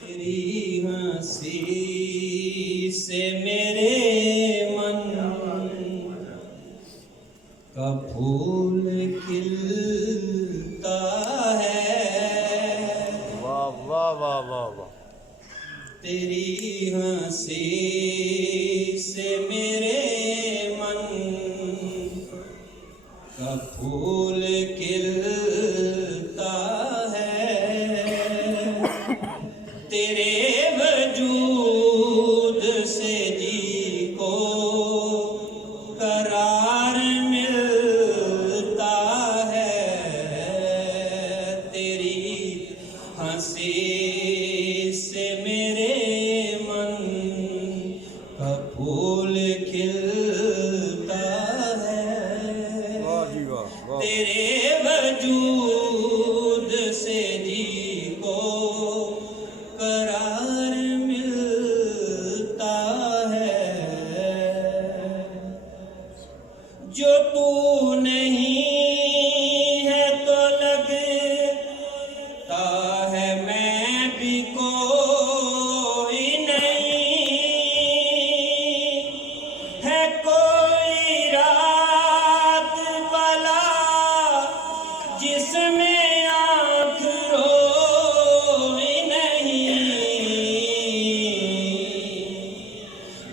तेरी हंसी से मेरे मन का फूल खिलता है। वाह वाह वाह वाह वाह। तेरी हंसी से मेरे मन का फूल खिलता है। तेरे वजूद से जी को करार मिलता है। तेरी हंसी से मेरे मन का फूल खिलता है। वाह जी वाह वाह। तेरे वजूद से जी को करार मिलता है। जो तू नहीं है तो लगता है मैं भी कोई नहीं। है कोई रात भला जिसमें आँख रोई नहीं।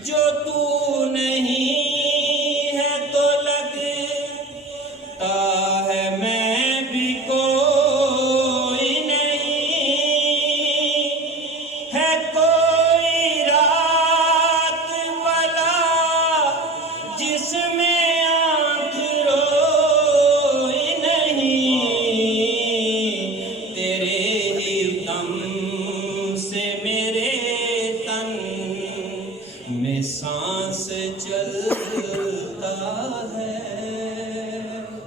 जो तू नहीं है तो लगता है मैं भी कोई नहीं। है कोई रात भला जिसमें आँख रोई नहीं। तेरे ही दम से मेरे तन में सांस चलता है।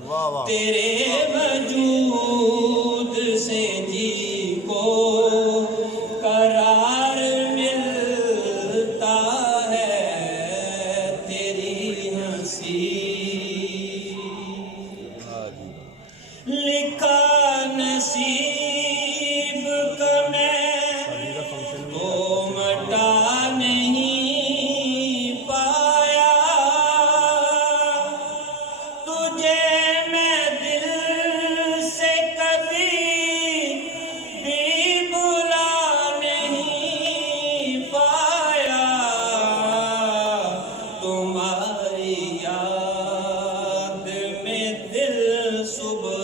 वाह वाह। तेरे वजूद से जी को करार मिलता है। तेरी हंसी वाह जी। लिखा नसीब का मैं शादी का फंक्शन भी तो है। मटा नहीं पाया। तुझे मैं दिल से कभी भी भुला नहीं पाया। तुम्हारी याद में दिल सुबह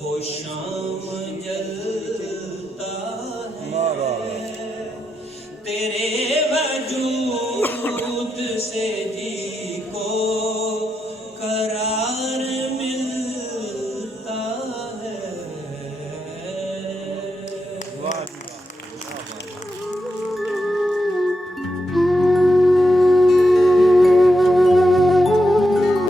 हो शाम जलता वाह वाह वाह। है। तेरे वजूद से